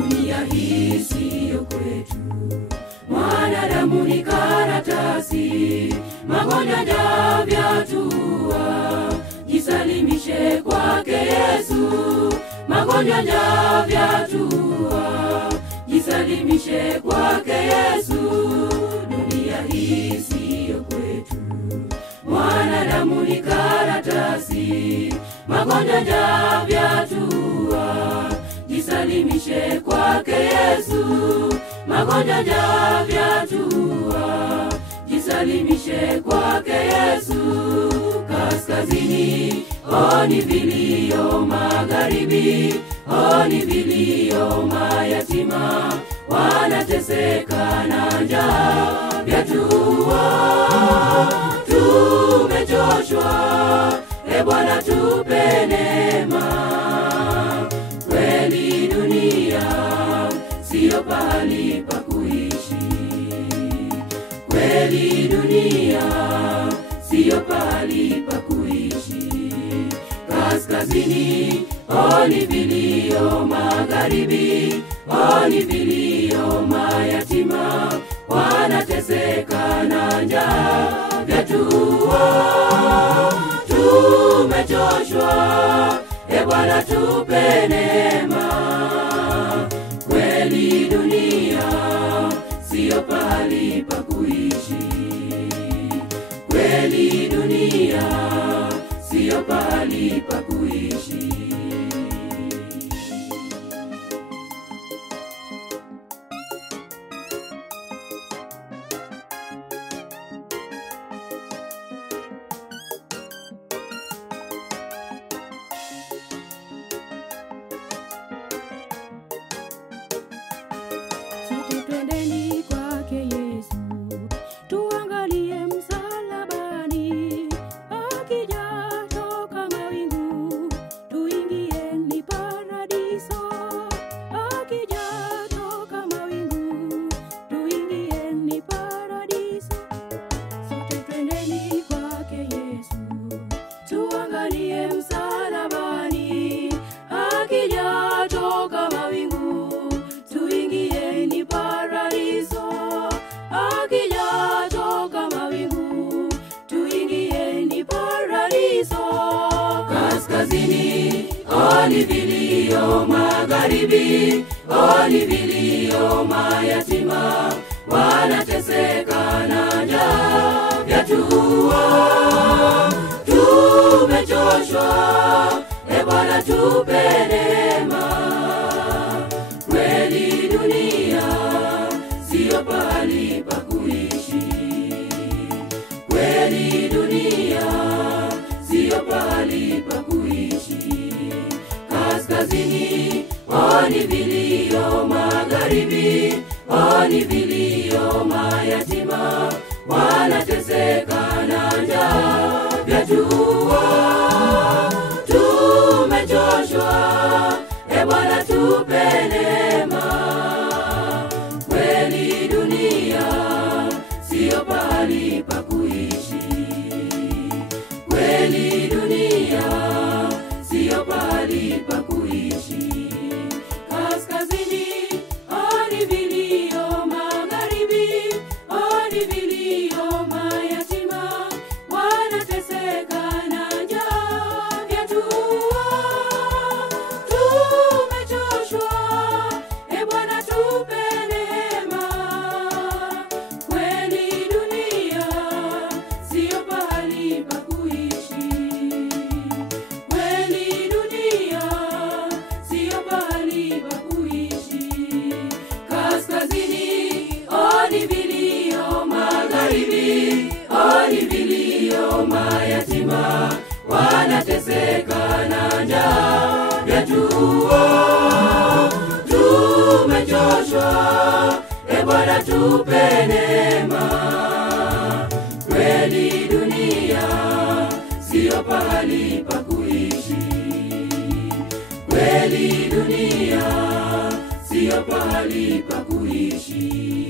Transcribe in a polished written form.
dunia hii siyo kwetu. Mwanadamu ni karatasi, magonjwa njaa vyatua. Jisalimishe kwake Yesu, magonjwa njaa vyatua. Jisalimishe kwake Yesu, dunia hii siyo kwetu. Mwanadamu ni karatasi, magonjwa njaa vyatua. Jisalimishe kwake Yesu, magonjwa njaa vyatua. Jisalimishe kwake Yesu. Kaskazini oni vilio, magharibi oni vilio, mayatima wanateseka na njaa vyatua. Tumechoshwa, Bwana tupe neema. Kweli dunia siyo pahali pa kuishi. Kweli dunia siyo pahali pa kuishi. Kaskazini oni vilio, magharibi oni vilio, mayatima wanateseka na njaa vyatua. Tumechoshwa, Bwana tupe neema. Kweli dunia siyo pahali pa kuishi. Kweli dunia siyo pahali pa kuishi. Twendeni kwake Yesu, tuangalie msalabani. Akija toka mawingu, tuingie ni paradiso. Akija toka mawingu, tuingie ni paradiso. Sote twendeni kwake Yesu, tuangalie msalabani. Akija toka mawingu, tuingie ni paradiso. Akija toka mawingu, tuingie ni paradiso. Kaskazini oni vilio, magharibi oni vilio, mayatima wanateseka na njaa vyatua. Tumechoshwa, Bwana tupe neema. Kweli dunia siyo pahali pa kuishi. Kweli dunia siyo pahali pa kuishi. Kaskazini oni vilio, magharibi oni vilio, mayatima wanateseka na njaa vyatua. Tumechoshwa, Bwana tupe neema. Kweli dunia siyo pahali pa kuishi. Kweli dunia siyo pahali pa kuishi. Kaskazini oni vilio, magharibi oni vilio, mayatima wanateseka na njaa vyatua. Tumechoshwa, Bwana tupe neema. Kweli dunia siyo pahali pa kuishi. Kweli dunia siyo pahali pa kuishi. Kaskazini oni vilio, magharibi oni vilio, mayatima wanateseka na njaa vyatua. Tumechoshwa, Bwana tupe neema. Kweli dunia siyo pahali pa kuishi. Kweli dunia siyo pahali pa kuishi.